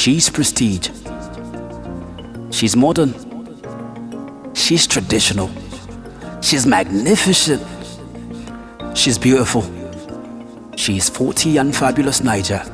She's prestige. She's modern. She's traditional. She's magnificent. She's beautiful. She's 40 and fabulous Niger.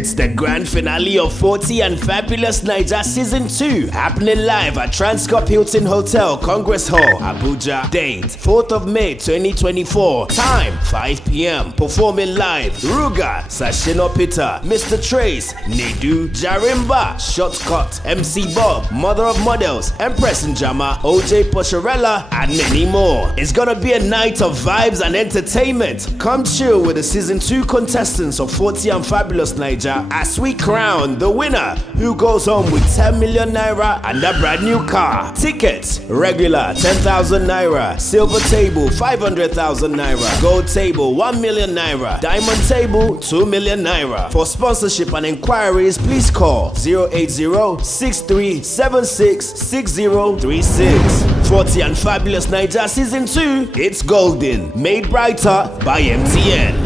It's the grand finale of 40 and Fabulous Naija Season 2, happening live at Transcorp Hilton Hotel, Congress Hall, Abuja. Date, 4th of May 2024. Time, 5 p.m. Performing live, Ruga, Sashino Peter, Mr. Trace, Nedu, Jarimba, Shortcut, MC Bob, Mother of Models, Empress Njama, OJ Pocherella, and many more. It's gonna be a night of vibes and entertainment. Come chill with the Season 2 contestants of 40 and Fabulous Naija as we crown the winner who goes home with 10 million naira and a brand new car. Tickets, regular 10,000 naira, silver table 500,000 naira, gold table 1 million naira, diamond table 2 million naira. For sponsorship and inquiries, please call 080-6376-6036. 40 and Fabulous Naija Season 2, it's golden, made brighter by MTN.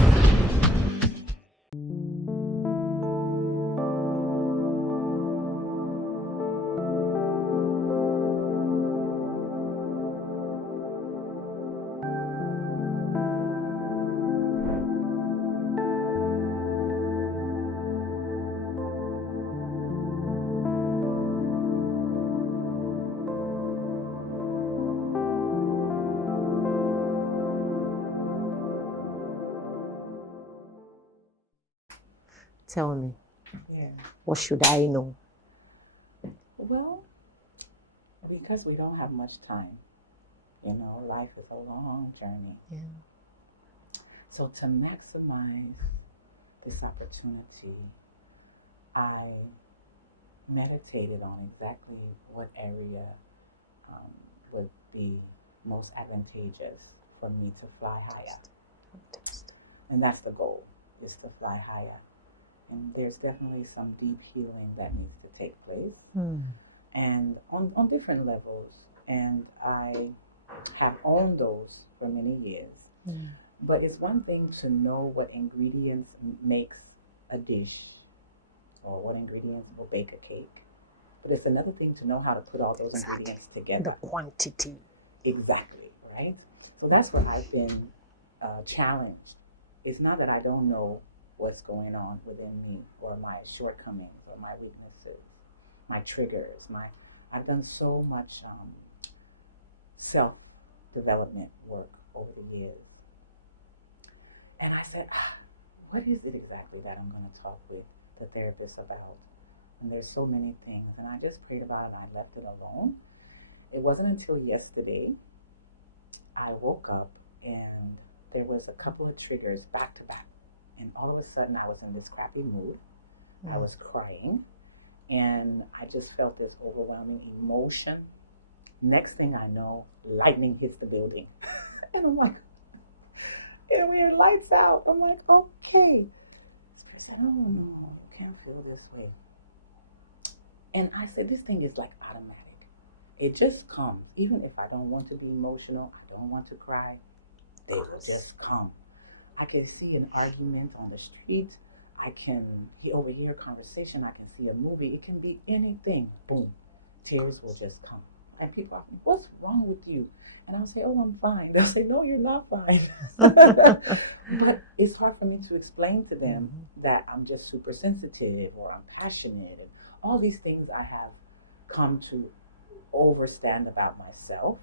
Tell me, Yeah. what should I know? Well, because we don't have much time, life is a long journey. Yeah. So to maximize this opportunity, I meditated on exactly what area would be most advantageous for me to fly higher. Fantastic. And that's the goal, is to fly higher. And there's definitely some deep healing that needs to take place. And on different levels. And I have owned those for many years. But it's one thing to know what ingredients makes a dish or what ingredients will bake a cake. But it's another thing to know how to put all those ingredients together. The quantity. Exactly, right? So that's where I've been challenged. It's not that I don't know what's going on within me or my shortcomings or my weaknesses, my triggers. I've done so much self-development work over the years. And I said, what is it exactly that I'm going to talk with the therapist about? And there's so many things. And I just prayed about it and I left it alone. It wasn't until yesterday I woke up and there was a couple of triggers back to back. And all of a sudden I was in this crappy mood. I was crying and I just felt this overwhelming emotion. Next thing I know, lightning hits the building. And I'm like, and we had lights out. I'm like, okay. I said, oh no, you can't feel this way. And I said, this thing is like automatic. It just comes. Even if I don't want to be emotional, I don't want to cry, they will just come. I can see an argument on the street. I can overhear a conversation. I can see a movie. It can be anything. Boom. Tears will just come. And people ask me, what's wrong with you? And I'll say, oh, I'm fine. They'll say, no, you're not fine. But it's hard for me to explain to them that I'm just super sensitive or I'm passionate. And all these things I have come to overstand about myself.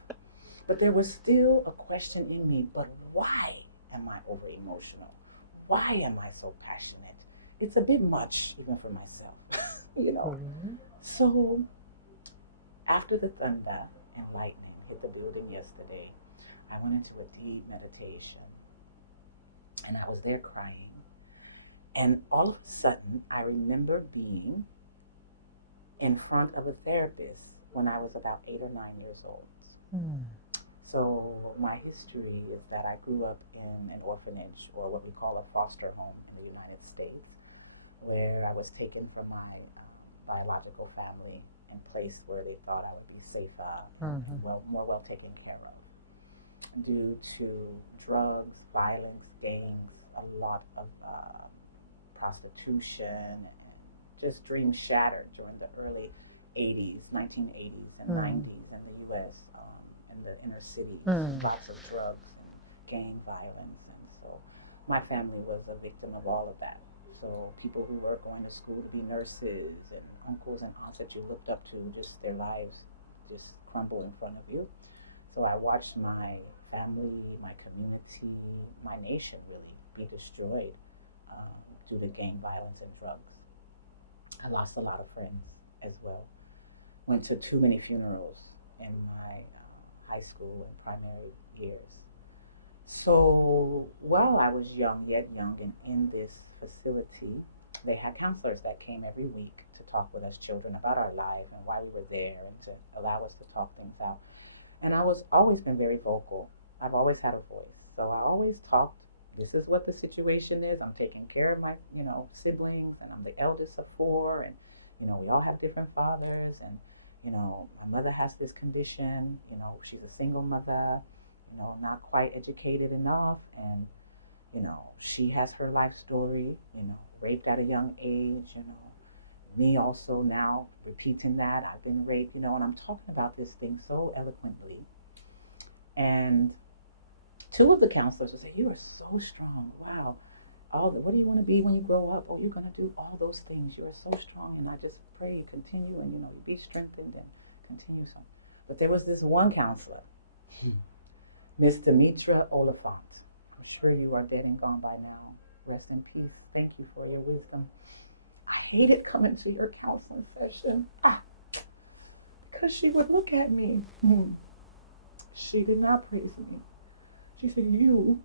But there was still a question in me, but why am I over emotional? Why am I so passionate? It's a bit much even for myself, So after the thunder and lightning hit the building yesterday, I went into a deep meditation and I was there crying. And all of a sudden, I remember being in front of a therapist when I was about 8 or 9 years old. So my history is that I grew up in an orphanage, or what we call a foster home in the United States, where I was taken from my biological family and placed where they thought I would be safer, more well taken care of. Due to drugs, violence, gangs, a lot of prostitution, and just dreams shattered during the early 80s, 1980s and 90s in the U.S., in the inner city. Lots of drugs and gang violence. And so my family was a victim of all of that. So people who were going to school to be nurses, and uncles and aunts that you looked up to, just their lives just crumble in front of you. So I watched my family, my community, my nation really be destroyed due to gang violence and drugs. I lost a lot of friends as well. Went to too many funerals in my high school and primary years. So while I was young, yet young, and in this facility, they had counselors that came every week to talk with us children about our lives and why we were there, and to allow us to talk things out. And I was always been very vocal. I've always had a voice. So I always talked. This is what the situation is. I'm taking care of my, siblings, and I'm the eldest of 4, and, we all have different fathers, and, my mother has this condition, she's a single mother, not quite educated enough, and, she has her life story, raped at a young age, me also now repeating that. I've been raped, and I'm talking about this thing so eloquently. And 2 of the counselors would say, "You are so strong. Wow. What do you want to be when you grow up? Oh, you're going to do all those things. You are so strong. And I just pray you continue, and, you be strengthened and continue so." But there was this one counselor, Miss Demetra Oliphant. I'm sure you are dead and gone by now. Rest in peace. Thank you for your wisdom. I hated coming to your counseling session because she would look at me. She did not praise me. She said, "You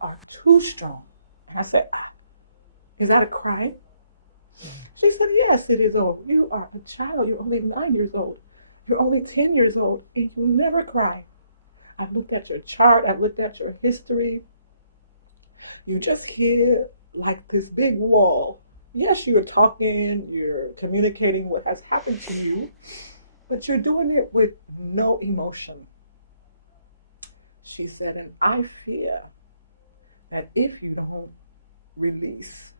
are too strong." And I said, "Is that a crime?" She said, "Yes, it is. Oh, you are a child. You're only 9 years old. You're only 10 years old, and you never cry. I've looked at your chart. I've looked at your history. You just hear like this big wall. Yes, you're talking, you're communicating what has happened to you, but you're doing it with no emotion." She said, "And I fear that if you don't release,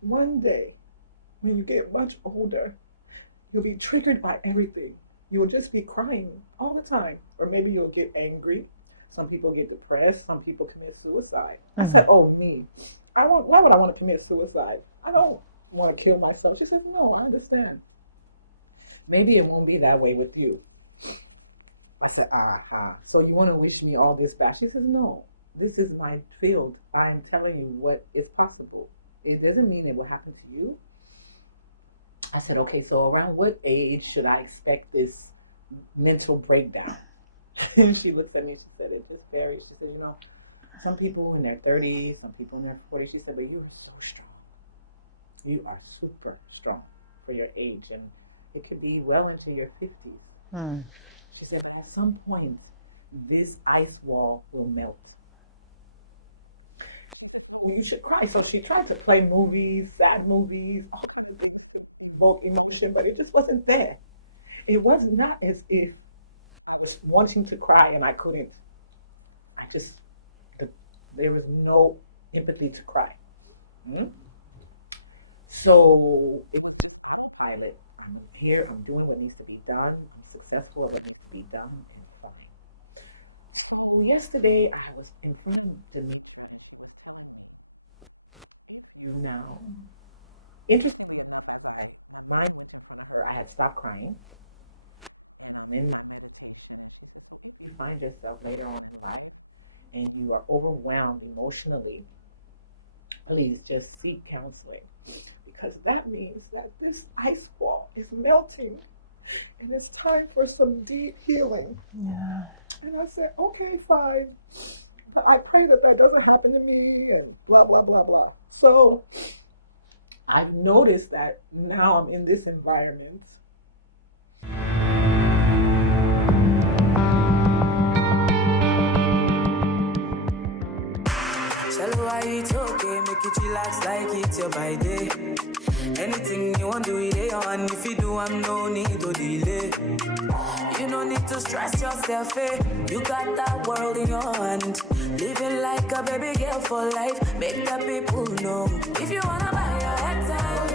one day when you get much older, you'll be triggered by everything. You'll just be crying all the time. Or maybe you'll get angry. Some people get depressed. Some people commit suicide." I said, "Oh, me. Why would I want to commit suicide? I don't want to kill myself." She said, "No, I understand. Maybe it won't be that way with you." I said, "So you want to wish me all this back?" She says, "No, this is my field. I'm telling you what is possible. It doesn't mean it will happen to you." I said, "Okay, so around what age should I expect this mental breakdown?" And she looks at me and she said, "It just varies." She said, "Some people in their 30s, some people in their 40s. She said, "But you are so strong. You are super strong for your age, and it could be well into your 50s. She said, "At some point, this ice wall will melt. Well, you should cry." So she tried to play movies, sad movies, evoke emotion, but it just wasn't there. It was not as if I was wanting to cry and I couldn't. There was no empathy to cry. So it was a pilot. I'm here, I'm doing what needs to be done. I'm successful at what needs to be done, and fine. Well, yesterday I was in front of Denise. Now, interesting. I had stopped crying, and then you find yourself later on in life, and you are overwhelmed emotionally. Please just seek counseling, because that means that this ice wall is melting, and it's time for some deep healing. Yeah. And I said, "Okay, fine, but I pray that doesn't happen to me," and blah, blah, blah, blah. So I've noticed that now I'm in this environment. It's okay, make it relax like it's your by day. Anything you want to do it on. If you do, I'm no need to delay. You don't need to stress yourself, eh? You got that world in your hand. Living like a baby girl for life. Make the people know. If you wanna buy your head time,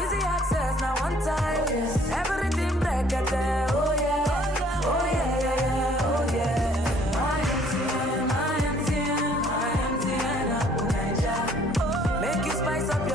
easy access now one time. Everything back at there, oh yeah. Oh yeah, yeah, yeah, oh yeah. Make you spice up your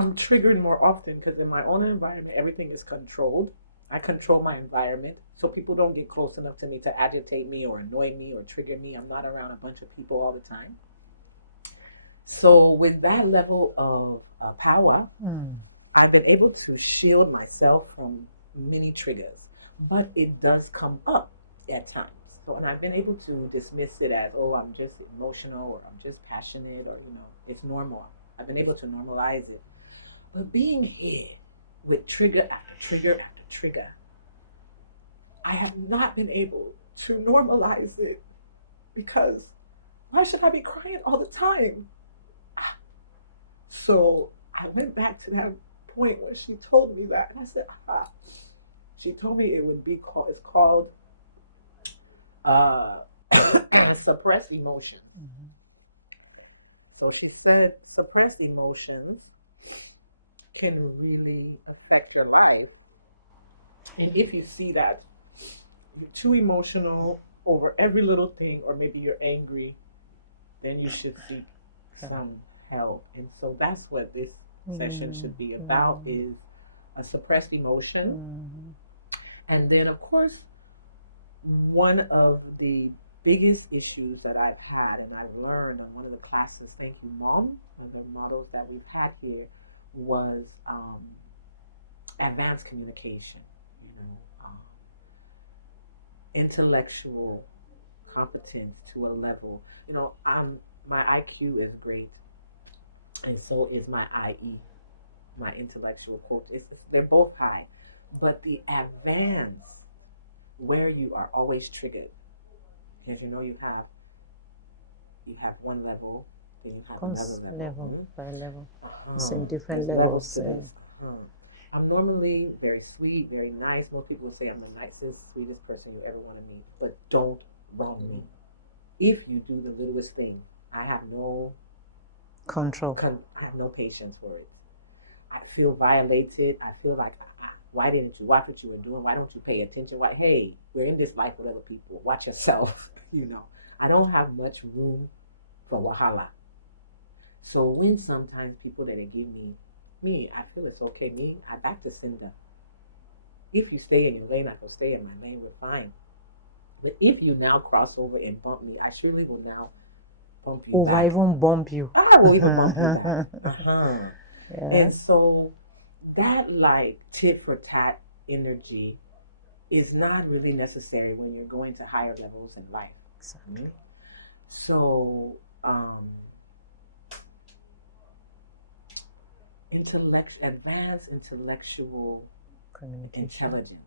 I'm triggered more often because in my own environment, everything is controlled. I control my environment so people don't get close enough to me to agitate me or annoy me or trigger me. I'm not around a bunch of people all the time. So with that level of power, I've been able to shield myself from many triggers, but it does come up at times. So, and I've been able to dismiss it as, oh, I'm just emotional or I'm just passionate or, it's normal. I've been able to normalize it. But being here with trigger after trigger after trigger, I have not been able to normalize it because why should I be crying all the time? So I went back to that point where she told me that, and I said, She told me it would be called, it's called suppressed emotions. So she said suppressed emotions can really affect your life. And if you see that you're too emotional over every little thing, or maybe you're angry, then you should seek some help. And so that's what this session should be about, is a suppressed emotion. And then, of course, one of the biggest issues that I've had and I learned on one of the classes, Thank You Mom, one of the models that we've had here, was advanced communication, intellectual competence to a level. My IQ is great, and so is my IE, my intellectual quote. They're both high, but the advanced, where you are always triggered, because you have one level, then you have another level. By level. It's in different levels. I'm normally very sweet, very nice. Most people say I'm the nicest, sweetest person you ever want to meet, but don't wrong me. If you do the littlest thing, I have no control. I have no patience for it. I feel violated. I feel like, why didn't you watch what you were doing? Why don't you pay attention? Hey, we're in this life with other people. Watch yourself. I don't have much room for wahala. So when sometimes people that they give me, I feel it's okay. I back to Cinda. If you stay in your lane, I can stay in my lane. We're fine. But if you now cross over and bump me, I surely will now bump you back. I even bump you. I will even bump you back. Yeah. And so that tit for tat energy is not really necessary when you're going to higher levels in life. Exactly. So advanced intellectual intelligence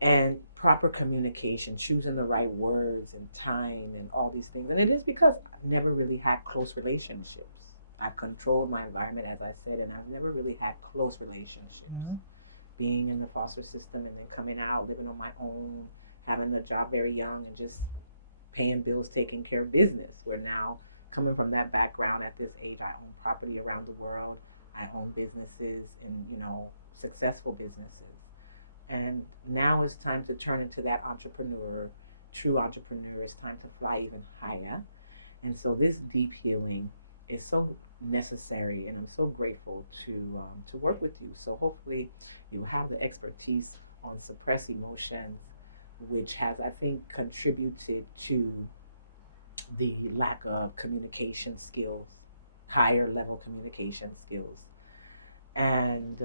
and proper communication, choosing the right words and time and all these things. And it is because I've never really had close relationships. I've controlled my environment, as I said, and I've never really had close relationships. Being in the foster system and then coming out, living on my own, having a job very young and just paying bills, taking care of business. Where now, coming from that background at this age, I own property around the world. I own businesses and, successful businesses. And now it's time to turn into that true entrepreneur. It's time to fly even higher. And so this deep healing is so necessary, and I'm so grateful to work with you. So hopefully you have the expertise on suppressed emotions, which has, I think, contributed to the lack of communication skills, higher level communication skills. And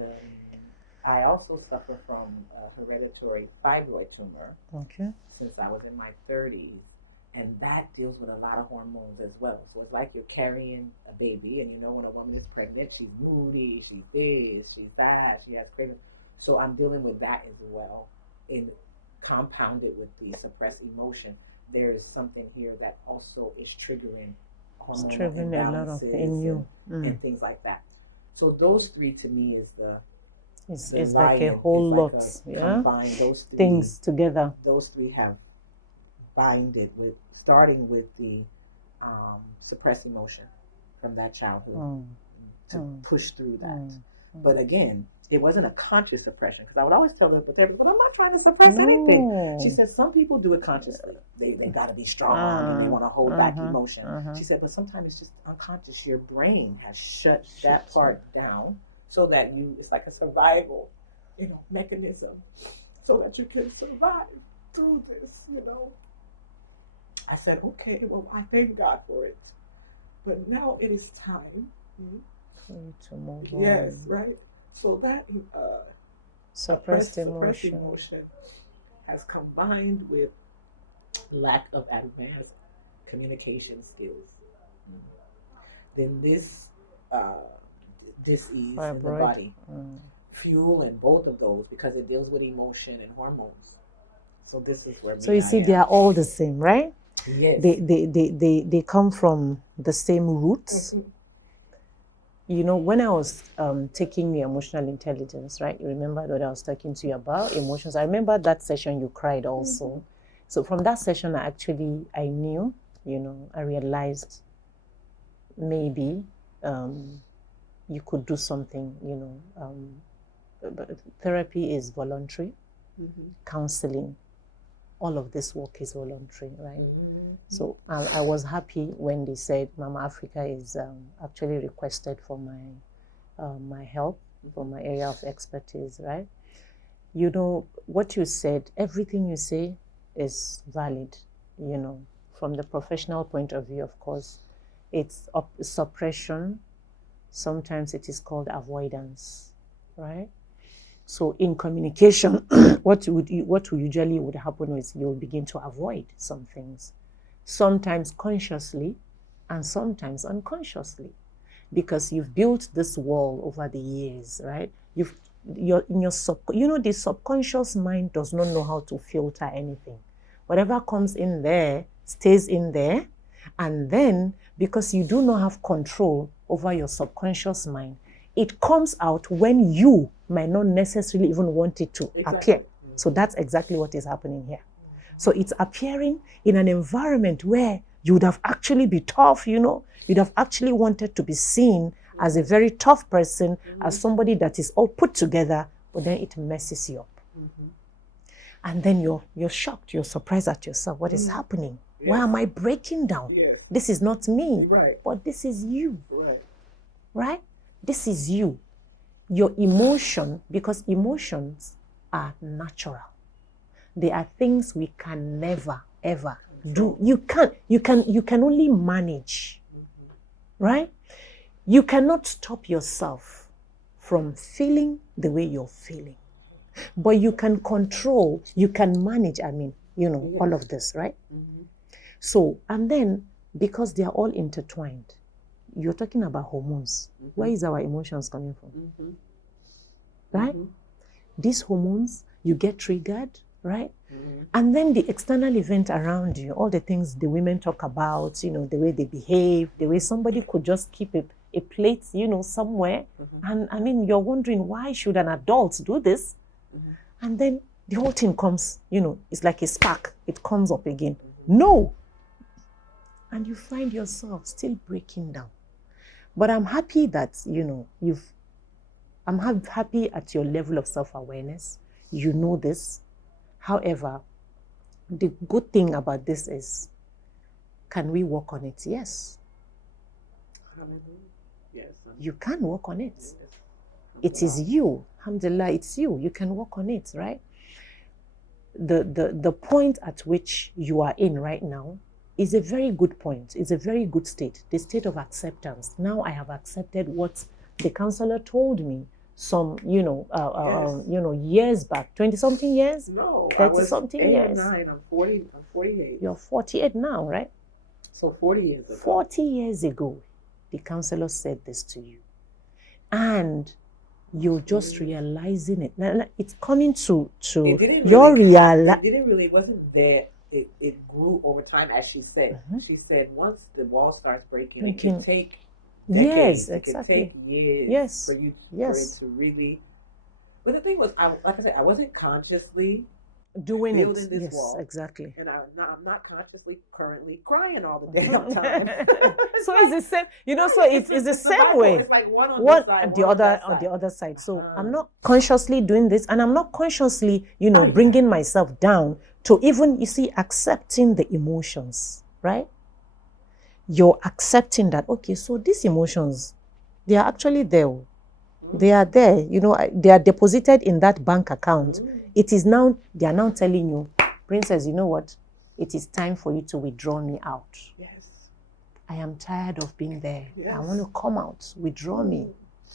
I also suffer from a hereditary fibroid tumor since I was in my 30s. And that deals with a lot of hormones as well. So it's like you're carrying a baby, and when a woman is pregnant, she's moody, she's this, she's that, she has cravings. So I'm dealing with that as well, and compounded with the suppressed emotion. There is something here that also is triggering hormonal imbalances in you and things like that. So those three to me is it's like a whole lot. Combine those three things together. Those three have binded with, starting with the suppressed emotion from that childhood to push through that. But again, it wasn't a conscious suppression, because I would always tell the therapist, but I'm not trying to suppress anything. she said some people do it consciously. They got to be strong and they want to hold back emotion. She said, but sometimes it's just unconscious. Your brain has shut that part down so that it's like a survival, mechanism, so that you can survive through this. I said, okay, well, I thank God for it, but now it is time to move on. Yes, right. So that suppressed emotion has combined with lack of advanced communication skills. Then this dis-ease in the body fuel in both of those because it deals with emotion and hormones. So this is where. So you see, they are all the same, right? Yes. They come from the same roots. When I was taking the emotional intelligence, right? You remember what I was talking to you about emotions. I remember that session you cried also. So from that session, I knew, I realized maybe you could do something, but therapy is voluntary, counseling, all of this work is voluntary, right? So I was happy when they said Mama Africa is actually requested for my help, for my area of expertise, right? What you said, everything you say is valid, from the professional point of view, of course. It's suppression. Sometimes it is called avoidance, right? So in communication, what usually would happen is you'll begin to avoid some things, sometimes consciously and sometimes unconsciously, because you've built this wall over the years, right? The subconscious mind does not know how to filter anything. Whatever comes in there stays in there, and then because you do not have control over your subconscious mind, it comes out when you might not necessarily even want it to appear. So that's exactly what is happening here. So it's appearing in an environment where you would have actually be tough, you'd have actually wanted to be seen as a very tough person, as somebody that is all put together, but then it messes you up. And then you're shocked, you're surprised at yourself. What is happening? Yes. Why am I breaking down? Yes. This is not me, but this is you, right? This is you. Your emotion, because emotions are natural. They are things we can never, ever do. You can only manage, right? You cannot stop yourself from feeling the way you're feeling. But you can control, you can manage, all of this, right? So, and then, because they are all intertwined, you're talking about hormones. Where is our emotions coming from? Right? These hormones, you get triggered, right? And then the external event around you, all the things the women talk about, the way they behave, the way somebody could just keep a plate, somewhere. And you're wondering, why should an adult do this? And then the whole thing comes, it's like a spark. It comes up again. No. And you find yourself still breaking down. But I'm happy that, I'm happy at your level of self-awareness. You know this. However, the good thing about this is, can we work on it? Yes. Yes. You can work on it. Yes. It is you. Alhamdulillah, it's you. You can work on it, right? The point at which you are in right now is a very good point. It's a very good state, the state of acceptance. Now I have accepted what the counselor told me some, years back, 20-something years? No, 30-something years. 89, I'm 48. You're 48 now, right? So 40 years ago. 40 years ago, the counselor said this to you. And you're just realizing it. Now, it's coming to your reality. It wasn't there. It grew over time, as she said. She said once the wall starts breaking, it can take decades. Yes, exactly. It can take years for it to really. But the thing was, like I said, I wasn't consciously doing building it. this Yes, wall. exactly. And I'm not consciously currently crying all the damn time. So it's the same, so it's the same way. It's like one on this side, on the other side. So I'm not consciously doing this, and I'm not consciously, bringing myself down to even, you see, accepting the emotions, right? You're accepting that, okay, so these emotions, they are actually there. They are there, you know, they are deposited in that bank account. It is now, they are now telling you, Princess, you know what? It is time for you to withdraw me out. Yes. I am tired of being there. Yes. I want to come out. Withdraw me,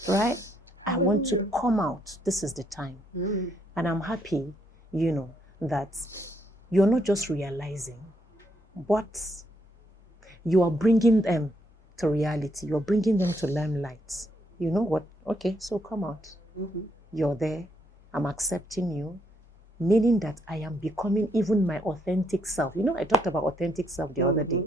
right? I want to come out. This is the time. And I'm happy, you know, that you're not just realizing, but you are bringing them to reality. You're bringing them to limelight. You know what? Okay, so come out. You're there. I'm accepting you. Meaning that I am becoming even my authentic self. You know, I talked about authentic self the other day.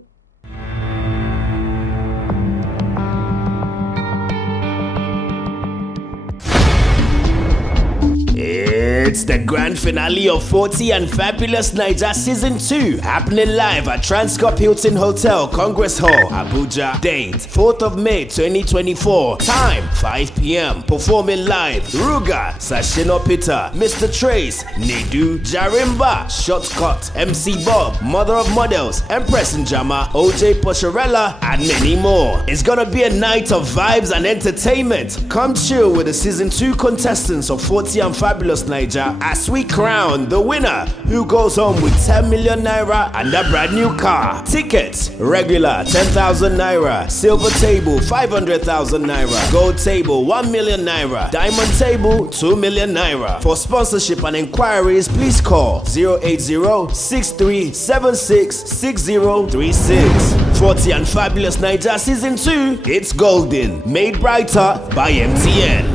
It's the grand finale of 40 and Fabulous Naija Season 2, happening live at Transcorp Hilton Hotel, Congress Hall, Abuja. Date, 4th of May 2024. Time, 5 p.m. Performing live, Ruga, Sashino Peter, Mr. Trace, Nedu, Jarimba, Shortcut, MC Bob, Mother of Models, Empress Njama, OJ Pocherella, and many more. It's gonna be a night of vibes and entertainment. Come chill with the Season 2 contestants of 40 and Fabulous Naija as we crown the winner, who goes home with 10 million naira and a brand new car. Tickets, regular 10,000 naira, silver table 500,000 naira, gold table 1 million naira, diamond table 2 million naira. For sponsorship and inquiries, please call 080-6376-6036. 40 and Fabulous Naija Season 2, it's golden, made brighter by MTN.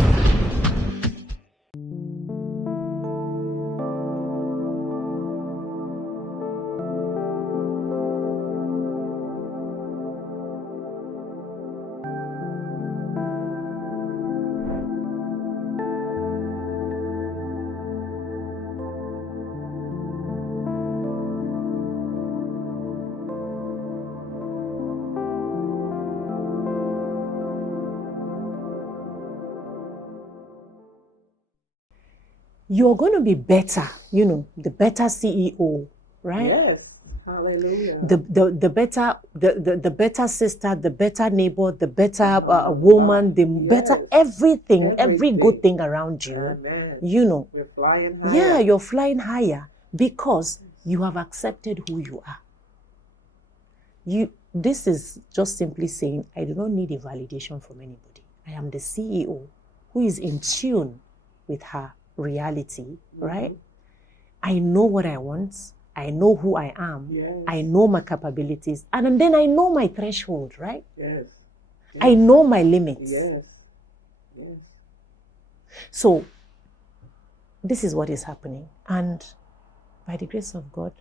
You're going to be better, you know, the better CEO, right? Yes. Hallelujah. The better sister, the better neighbor, the better woman, the better everything, every good thing around you. Amen. You know. We're flying higher. Yeah, you're flying higher because you have accepted who you are. This is just simply saying, I do not need a validation from anybody. I am the CEO who is in tune with her reality, right? I know what I want. I know who I am. Yes. I know my capabilities. And then I know my threshold, right? Yes. I know my limits. Yes. Yes. So this is what is happening. And by the grace of God,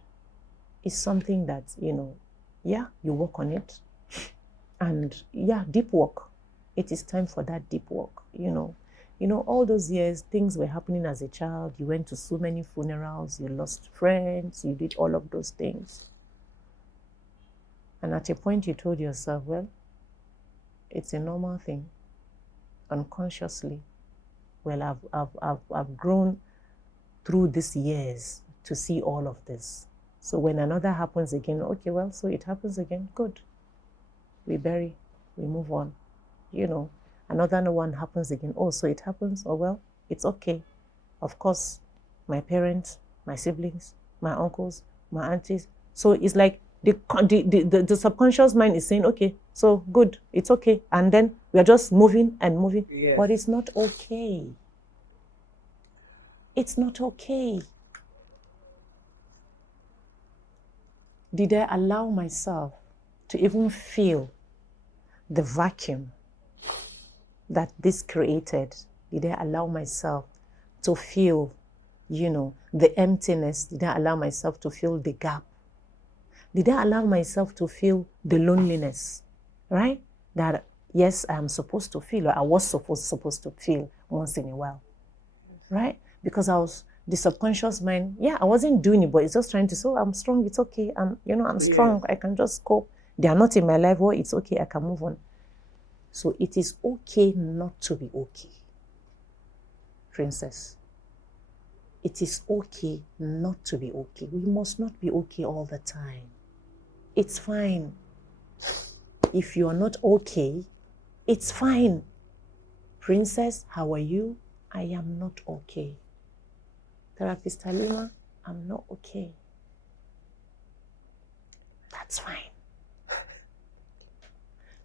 it's something that, you know, yeah, you work on it. And yeah, deep work. It is time for that deep work, you know. You know, all those years, things were happening as a child. You went to so many funerals, you lost friends, you did all of those things. And at a point you told yourself, well, it's a normal thing, unconsciously. Well, I've grown through these years to see all of this. So when another happens again, okay, well, so it happens again, good. We bury, we move on, you know. Another one happens again. Oh, so it happens? Oh, well, it's okay. Of course, my parents, my siblings, my uncles, my aunties. So it's like the subconscious mind is saying, okay, so good, it's okay. And then we are just moving and moving. Yes. But it's not okay. It's not okay. Did I allow myself to even feel the vacuum that this created? Did I allow myself to feel, you know, the emptiness? Did I allow myself to feel the gap? Did I allow myself to feel the loneliness, right? That, yes, I am supposed to feel, or I was supposed to feel once in a while, right? Because the subconscious mind, yeah, I wasn't doing it, but it's just trying to say, oh, I'm strong, it's okay. I'm strong, I can just cope. They are not in my life, oh, it's okay, I can move on. So it is okay not to be okay, Princess. it is okay not to be okay. We must not be okay all the time. It's fine. If you are not okay, it's fine. Princess, how are you? I am not okay. Therapist Halima, I'm not okay. That's fine.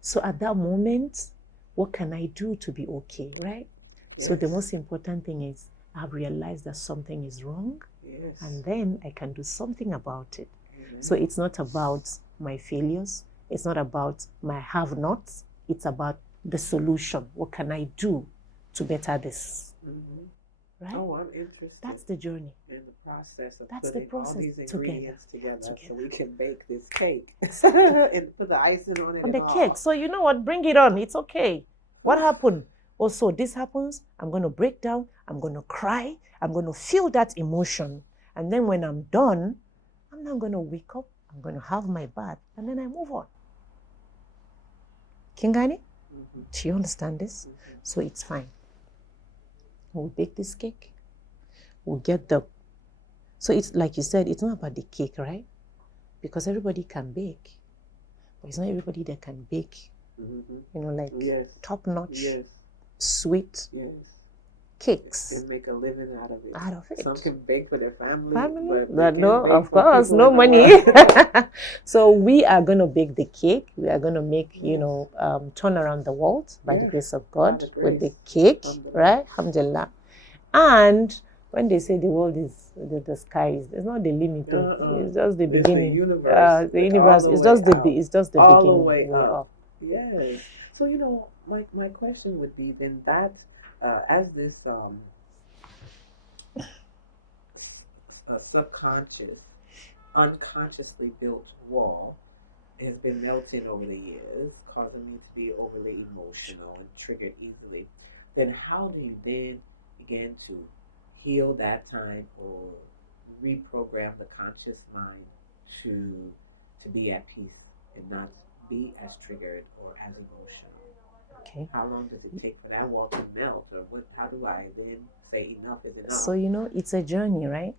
So at that moment, what can I do to be okay, right? Yes. So the most important thing is I've realized that something is wrong, yes, and then I can do something about it. Mm-hmm. So it's not about my failures. It's not about my have-nots. It's about the solution. What can I do to better this? Mm-hmm. Right? Oh, I'm interested. That's the journey. In the process of That's putting the process all these ingredients together so we can bake this cake and put the icing on it. On the cake. So you know what? Bring it on. It's okay. What happened? Also, this happens. I'm going to break down. I'm going to cry. I'm going to feel that emotion. And then when I'm done, I'm not going to wake up. I'm going to have my bath. And then I move on. Kingani? Mm-hmm. Do you understand this? Mm-hmm. So it's fine. We'll bake this cake. We'll get the... So it's like you said, it's not about the cake, right? Because everybody can bake. But it's not everybody that can bake. Mm-hmm. You know, like yes, top-notch, yes, sweet, yes, cakes. And make a living out of it. Out of it. Some can bake for their family. But no, of course, no money. So we are going to bake the cake. We are going to make, turn around the world by the grace of God with the cake, right? Alhamdulillah. And when they say the world is the sky, it's not the limit. It's just the beginning. The universe. It's just the beginning. All the way up. Yes. So my question would be then that as this subconscious, unconsciously built wall has been melting over the years, causing me to be overly emotional and triggered easily, then how do you then begin to heal that time or reprogram the conscious mind to be at peace and not be as triggered or as emotional? Okay. How long does it take for that wall to melt, or how do I then say enough is enough? So it's a journey, right?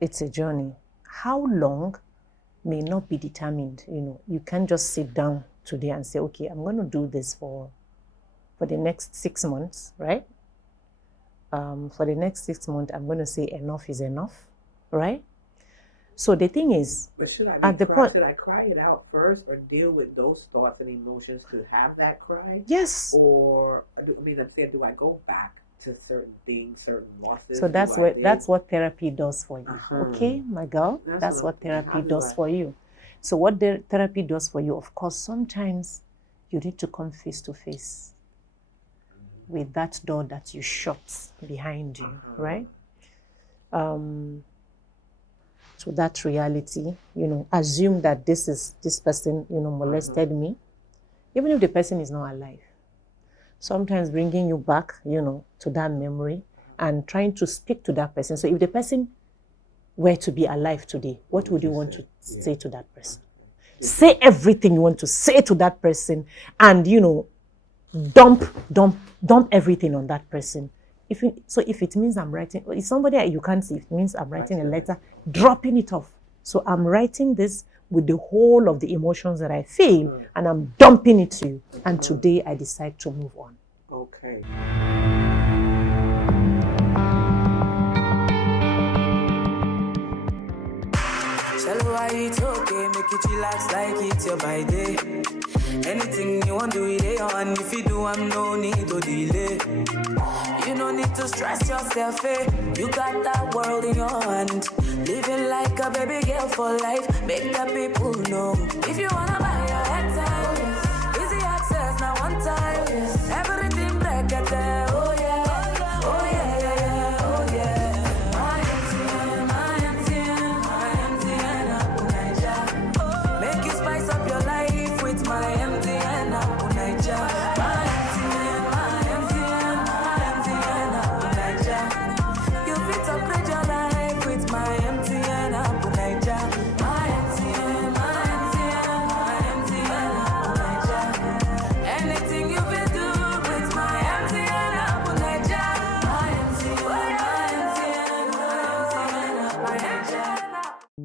It's a journey. How long may not be determined. You can't just sit down today and say, okay, I'm going to do this for the next 6 months, right? For the next 6 months, I'm going to say enough is enough, right? So the thing is, but should I should I cry it out first, or deal with those thoughts and emotions to have that cry? Yes. Or I'm saying, do I go back to certain things, certain losses? So that's what therapy does for you. Okay, my girl, that's what therapy does for you. So what the therapy does for you, of course, sometimes you need to come face to face with that door that you shut behind you, right? So that reality, assume that this person, molested me, even if the person is not alive. Sometimes bringing you back, to that memory and trying to speak to that person. So if the person were to be alive today, what would you want to say to that person? Say everything you want to say to that person and, dump everything on that person. If it means I'm writing, it's somebody you can't see, it means I'm writing a letter, dropping it off. So I'm writing this with the whole of the emotions that I feel, and I'm dumping it to you. And today I decide to move on. Okay. It's okay, make it relax like it's your by day. Anything you want to do it on. If you do, I'm no need to delay. You don't need to stress yourself, eh? You got that world in your hand. Living like a baby girl for life. Make the people know. If you wanna buy your head time, easy access now one time. Everything break at there. Oh yeah, oh yeah, yeah, yeah, oh yeah. Make you spice up your life with my MTN Apple Niger. So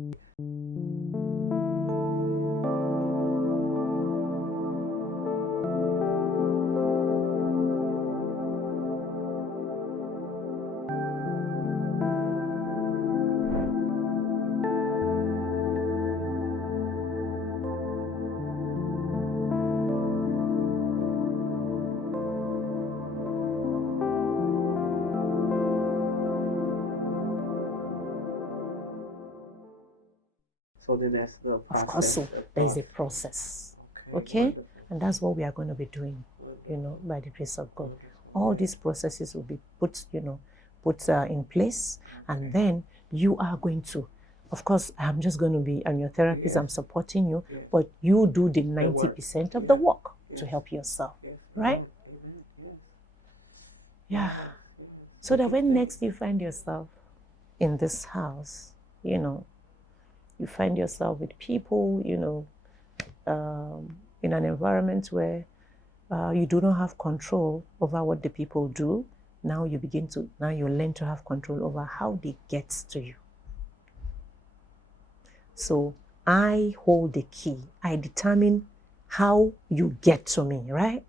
then that's the process. Of course, so there is a process. Okay? wonderful. And that's what we are going to be doing, by the grace of God. All these processes will be put in place, and then you are going to, of course, I'm just going to be, I'm your therapist, I'm supporting you, but you do the 90% of the work to help yourself, right? Yeah. So that when next you find yourself in this house, you find yourself with people, in an environment where you do not have control over what the people do. Now you learn to have control over how they get to you. So I hold the key. I determine how you get to me, right?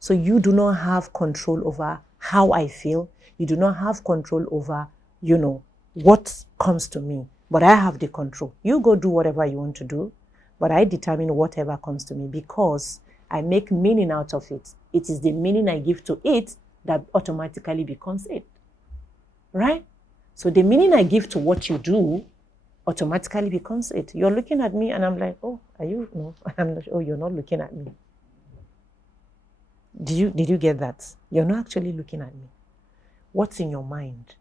So you do not have control over how I feel. You do not have control over, what comes to me. But I have the control. You go do whatever you want to do, but I determine whatever comes to me because I make meaning out of it. It is the meaning I give to it that automatically becomes it, right? So the meaning I give to what you do automatically becomes it. You're looking at me and I'm like, oh, are you? No, I'm not. Oh, you're not looking at me. Did you get that? You're not actually looking at me. What's in your mind?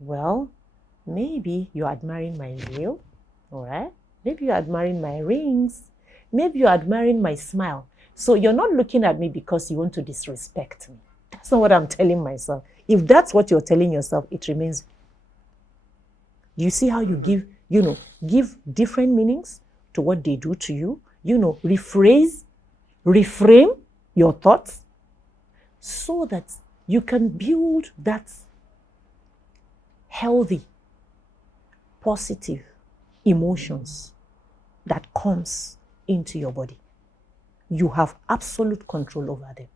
Well, maybe you're admiring my nail, all right? Maybe you're admiring my rings. Maybe you're admiring my smile. So you're not looking at me because you want to disrespect me. That's not what I'm telling myself. If that's what you're telling yourself, it remains. You see how you give different meanings to what they do to you? Reframe your thoughts so that you can build that healthy, positive emotions that comes into your body. You have absolute control over them.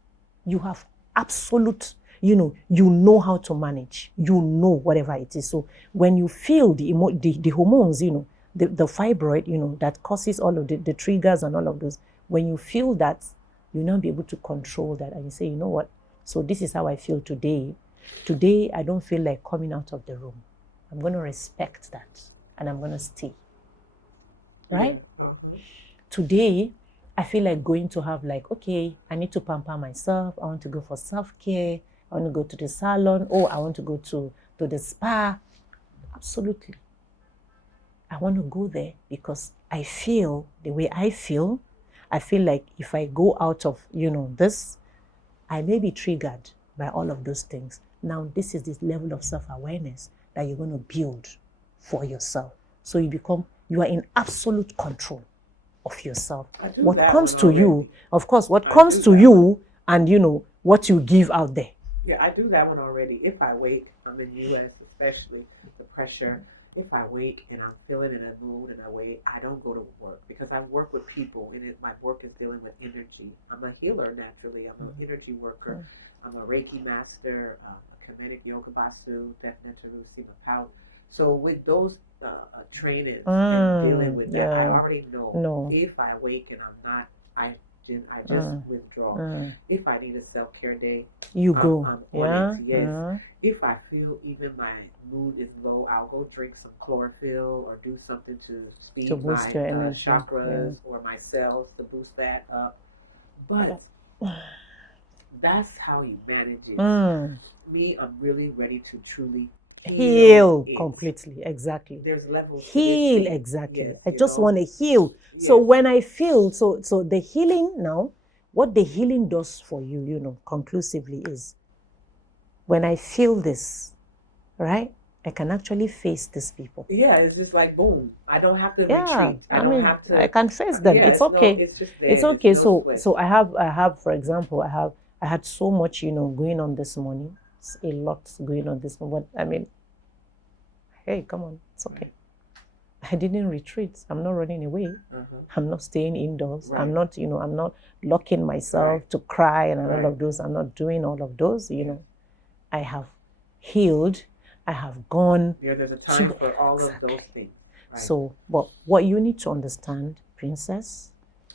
You have absolute, you know how to manage. You know whatever it is. So when you feel the hormones, the fibroid, that causes all of the triggers and all of those, when you feel that, you'll not be able to control that. And you say, you know what? So this is how I feel today. Today, I don't feel like coming out of the room. I'm going to respect that and I'm going to stay. Right? Today, I feel like going to have okay, I need to pamper myself. I want to go for self-care. I want to go to the salon. Oh, I want to go to the spa. Absolutely. I want to go there because I feel the way I feel. I feel like if I go out of, this, I may be triggered by all of those things. Now, this is this level of self-awareness that you're going to build for yourself. So you are in absolute control of yourself. What comes to you, of course, what comes to you and, what you give out there. Yeah, I do that one already. If I wake, I'm in U.S. especially, the pressure. If I wake and I'm feeling in a mood and I wake, I don't go to work because I work with people and my work is dealing with energy. I'm a healer naturally. I'm an energy worker. I'm a Reiki master, a Kemetic Yoga Basu, Defneta Lucy Mapau. So with those trainings and dealing with that, I already know if I wake and I'm not, I just withdraw. If I need a self-care day, you go. I'm on it, yes. If I feel even my mood is low, I'll go drink some chlorophyll or do something to speed my chakras or my cells to boost that up. But that's how you manage it. Me, I'm really ready to truly heal completely. Exactly. There's levels. Heal exactly. Yes, I just want to heal. Yes. So when I feel so the healing now, what the healing does for you, conclusively is when I feel this, right? I can actually face these people. Yeah, it's just like boom. I don't have to retreat. I can face them. It's okay. It's just there. It's okay. So I have, for example, I had so much, going on this morning. It's a lot going on this morning. But hey, come on, it's okay. I didn't retreat. I'm not running away. I'm not staying indoors. Right. I'm not, I'm not locking myself Right. to cry and all Right. of those. I'm not doing all of those, I have healed. I have gone. Yeah, there's a time to- for all of Exactly. those things. Right. So, but what you need to understand, Princess,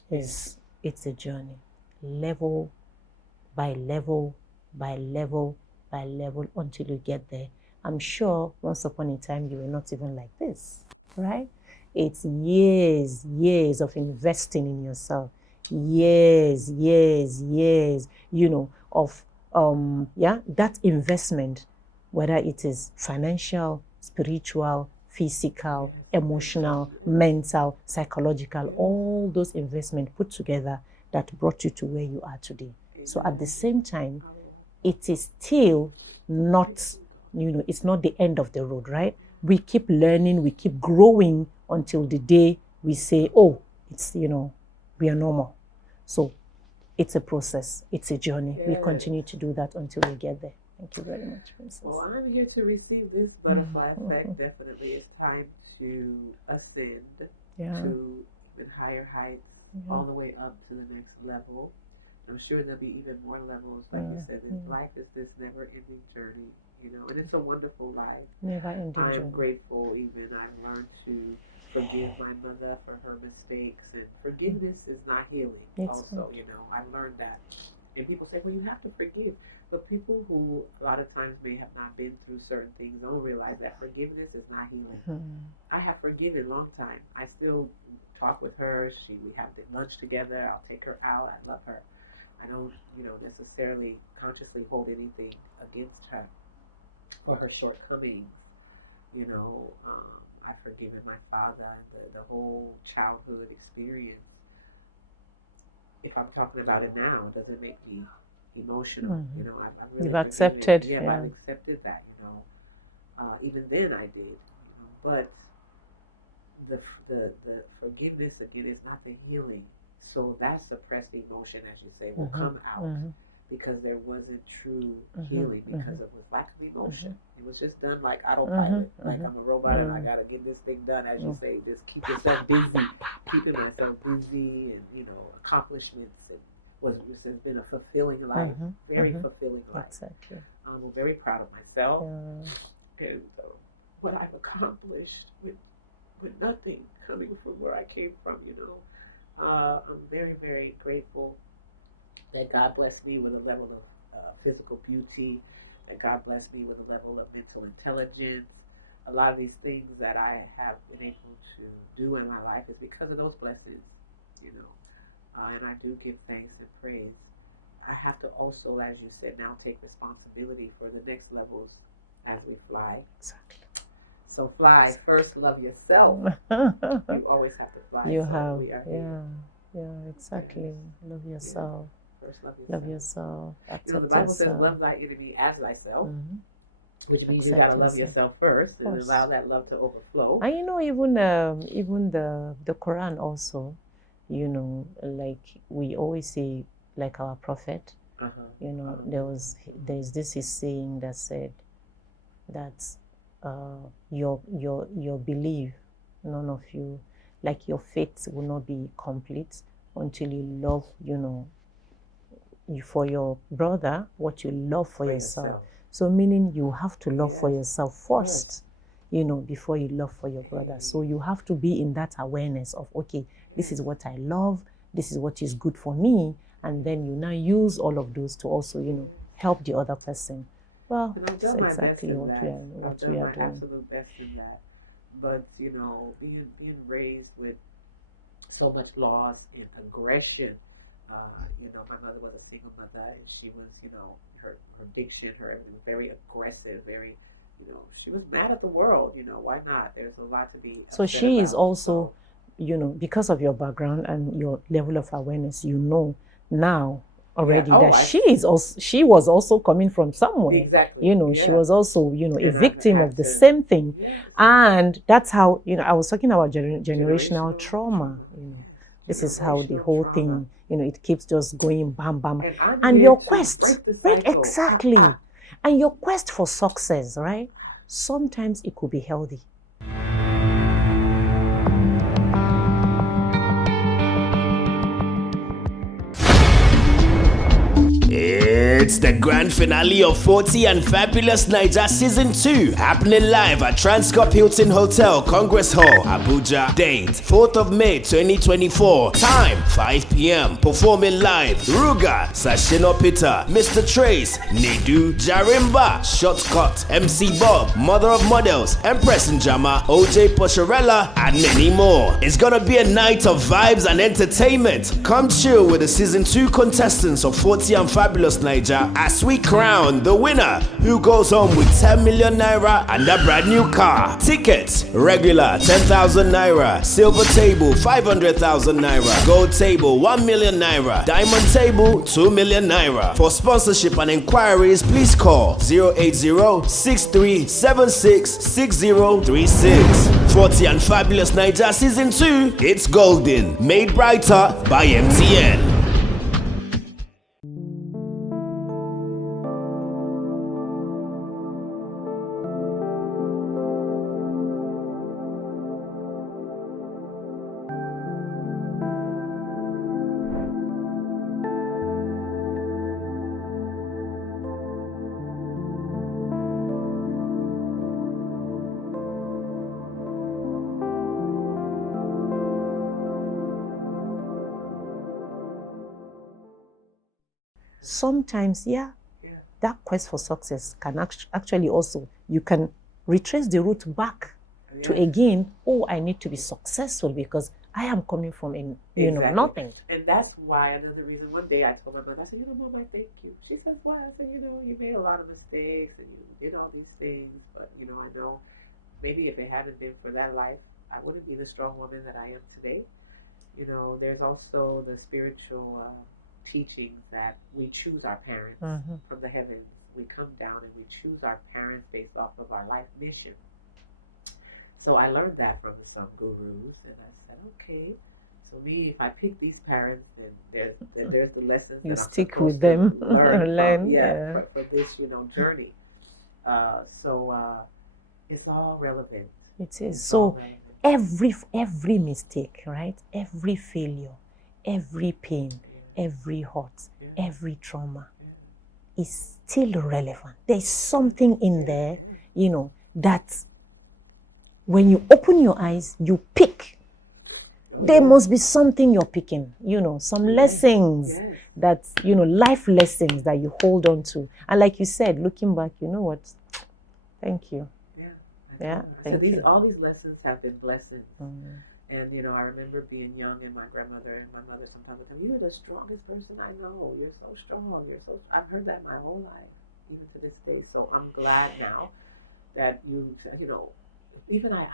is it's a journey. Level by level, by level, by level, until you get there. I'm sure once upon a time you were not even like this, right? It's years of investing in yourself. Years, of that investment, whether it is financial, spiritual, physical, emotional, mental, psychological, all those investments put together that brought you to where you are today. So at the same time, it is still not, it's not the end of the road, right? We keep learning, we keep growing until the day we say, oh, it's, we are normal. So it's a process, it's a journey. We continue to do that until we get there. Thank you very much, Princess. Well, I'm here to receive this butterfly effect. Definitely, it's time to ascend to even higher heights, all the way up to the next level. I'm sure there'll be even more levels. Like you said, this life is this never-ending journey, and it's a wonderful life. Never-ending I'm journey. grateful. Even I've learned to forgive my mother for her mistakes, and forgiveness is not healing. Also, I learned that. And people say, well, you have to forgive. But people who a lot of times may have not been through certain things don't realize that forgiveness is not healing. I have forgiven a long time. I still talk with her. We have lunch together. I'll take her out. I love her. I don't, necessarily consciously hold anything against her for her shortcomings. I've forgiven my father, the whole childhood experience. If I'm talking about it now, it doesn't make me emotional. I really You've accepted. I've accepted that. Even then I did. But the forgiveness again is not the healing. So that suppressed emotion, as you say, will come out because there wasn't true healing because it was lack of emotion. It was just done like autopilot, like I'm a robot and I gotta get this thing done, as you say. Just keep yourself busy, keeping myself busy, and accomplishments. Has been a fulfilling life, very fulfilling life. Exactly. I'm very proud of myself and what I've accomplished with nothing coming from where I came from. I'm very, very grateful that God blessed me with a level of physical beauty, that God blessed me with a level of mental intelligence. A lot of these things that I have been able to do in my life is because of those blessings, and I do give thanks and praise. I have to also, as you said, now take responsibility for the next levels as we fly. Exactly. So fly first, love yourself. You always have to fly. You so have, we are here. exactly. Love yourself. First, love Love yourself. The Accept Bible says, yourself. "Love thy enemy as thyself," which means Accept you gotta love yourself. yourself first and course. allow that love to overflow. And even the Quran also, like we always say, like our prophet, there's this his saying that said that your belief, none of you, like your faith will not be complete until you love, you for your brother what you love for yourself. So meaning you have to love for yourself first, before you love for your brother. So you have to be in that awareness of, okay, this is what I love, this is what is good for me, and then you now use all of those to also, help the other person. Well, And I've that's done my exactly best in what that. we are I've done my doing. absolute best in that. But being raised with so much loss and aggression. My mother was a single mother, and she was, her addiction, her everything was very aggressive, very, she was mad at the world. Why not? There's a lot to be. So upset she is about. also, because of your background and your level of awareness, now already that she was also coming from somewhere. Exactly. She was also, a And victim I've of the had to- same thing. Yeah. And that's how, I was talking about generational trauma. This is how the Generational whole trauma. thing, it keeps just going bam, bam. And I'm And here your to quest, break the cycle. exactly. And your quest for success, right? Sometimes it could be healthy. It's the grand finale of 40 and Fabulous Naija Season 2, happening live at Transcorp Hilton Hotel, Congress Hall, Abuja. Date 4th of May 2024. Time 5 p.m. Performing live: Ruga, Sashino Peter, Mr. Trace, Nedu, Jarimba, Shortcut, MC Bob, Mother of Models, Empress Njama, OJ Posharella, and many more. It's gonna be a night of vibes and entertainment. Come chill with the Season 2 contestants of 40 and Fabulous Naija as we crown the winner, who goes home with 10 million naira and a brand new car. Tickets: regular 10,000 naira, silver table 500,000 naira, gold table 1 million naira, diamond table 2 million naira. For sponsorship and inquiries, please call 080-6376-6036. 40 and Fabulous Naija Season 2, it's golden, made brighter by MTN. Sometimes, that quest for success can actually also, you can retrace the route back to again, I need to be successful because I am coming from nothing. And that's why another reason, one day I told my mother, I said, Mom, I thank you. She said, why? I said, you made a lot of mistakes and you did all these things, but I know maybe if it hadn't been for that life, I wouldn't be the strong woman that I am today. There's also the spiritual teachings that we choose our parents from the heavens. We come down and we choose our parents based off of our life mission. So I learned that from some gurus, and I said, okay, so if I pick these parents, then there's the lessons you that stick I'm with them, to learn yeah. for this journey. So it's all relevant. It is. So every mistake, right? Every failure, every pain, every hurt, every trauma is still relevant. There's something in there, that when you open your eyes, you pick. There must be something you're picking, some lessons that, life lessons that you hold on to. And like you said, looking back, you know what? Thank you. Thank you. All these lessons have been blessings. And, I remember being young and my grandmother and my mother sometimes would tell me, you're the strongest person I know. You're so strong. I've heard that my whole life, even to this day. So I'm glad now that even I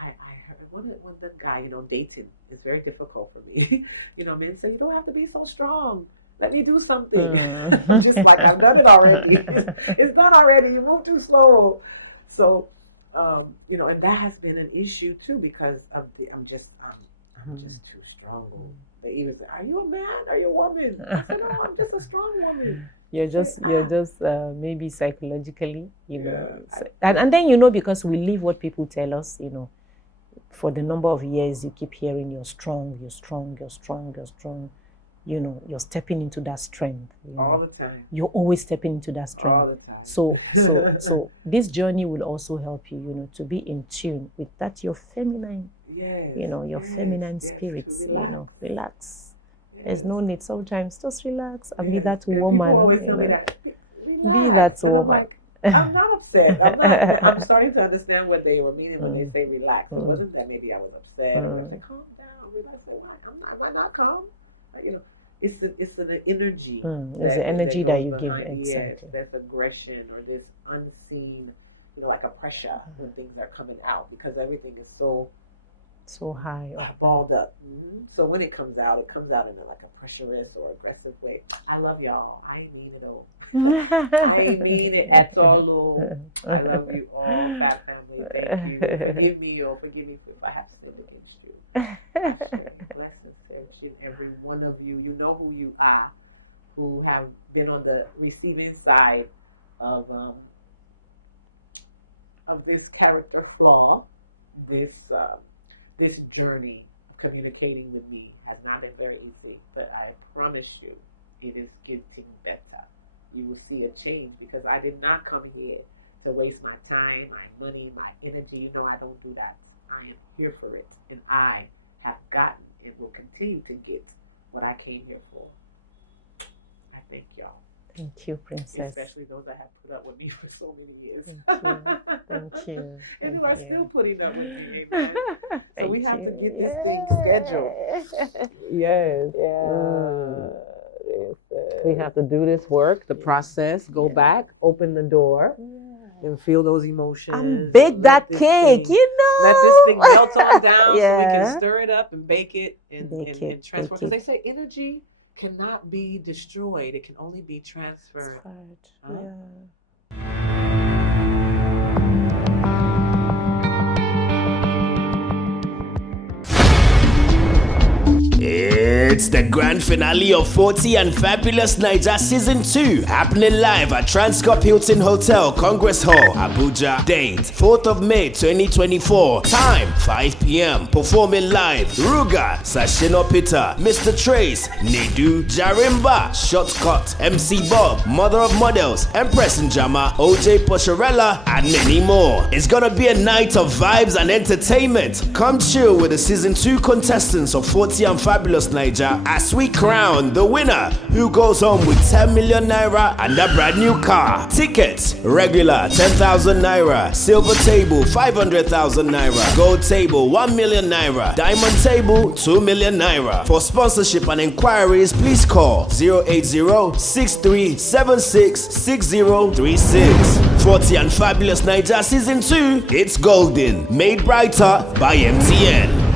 heard one the guy, dating is very difficult for me. Men say, you don't have to be so strong. Let me do something. Just like I've done it already. It's done already. You move too slow. So, and that has been an issue too because I'm just too strong. They even say, "Are you a man? Are you a woman?" I said, "No, I'm just a strong woman." You're just maybe psychologically, and then because we live what people tell us, for the number of years you keep hearing you're strong, you're strong, you're strong, you're strong. You're stepping into that strength. All the time. You're always stepping into that strength. All the time. So this journey will also help you, to be in tune with that your feminine, your feminine spirits. Relax. Yes. There's no need. Sometimes just relax and be that woman. Be that woman. I'm not upset. I'm starting to understand what they were meaning when they say relax. It wasn't that maybe I was upset. I was like, calm down, relax. Why not calm? It's an energy. It's the energy that you give. Exactly. Yes, that's aggression or this unseen, like a pressure when things are coming out because everything is so high, balled up. So when it comes out in like a pressurous or aggressive way. I love y'all. I ain't mean it all. I ain't mean it at all. I love you all, Fat Family. Thank you. Forgive me if I have sinned against you. Blessings to each and every one of you. You know who you are, who have been on the receiving side of this character flaw, this journey of communicating with me has not been very easy, but I promise you, it is getting better. you will see a change, because I did not come here to waste my time, my money, my energy. No, I don't do that. I am here for it, and I have gotten and will continue to get what I came here for. I thank y'all. Thank you, Princess. Especially those that have put up with me for so many years. Thank you. And who are still putting up with me. Amen. So Thank we have to you. get this thing scheduled. Yes. We have to do this work, the process, go back, open the door, and feel those emotions. And bake that cake, thing, you know. Let this thing melt on down so we Yeah. can stir it up and bake it and transfer. bake Because they say energy cannot be destroyed. It can only be transferred. Huh? It's the grand finale of 40 and Fabulous Naija Season 2, happening live at Transcorp Hilton Hotel, Congress Hall, Abuja. Date 4th of May 2024. Time 5 p.m. Performing live: Ruga, Sashino Peter, Mr. Trace, Nedu, Jarimba, Shortcut, MC Bob, Mother of Models, Empress Njama, OJ Pocherella, and many more. It's gonna be a night of vibes and entertainment. Come chill with the Season 2 contestants of 40 and Fabulous Naija as we crown the winner, who goes home with 10 million naira and a brand new car. Tickets: regular 10,000 naira, silver table 500,000 naira, gold table 1 million naira, diamond table 2 million naira. For sponsorship and inquiries, please call 080-6376-6036. 40 and Fabulous Naija Season 2, it's golden, made brighter by MTN.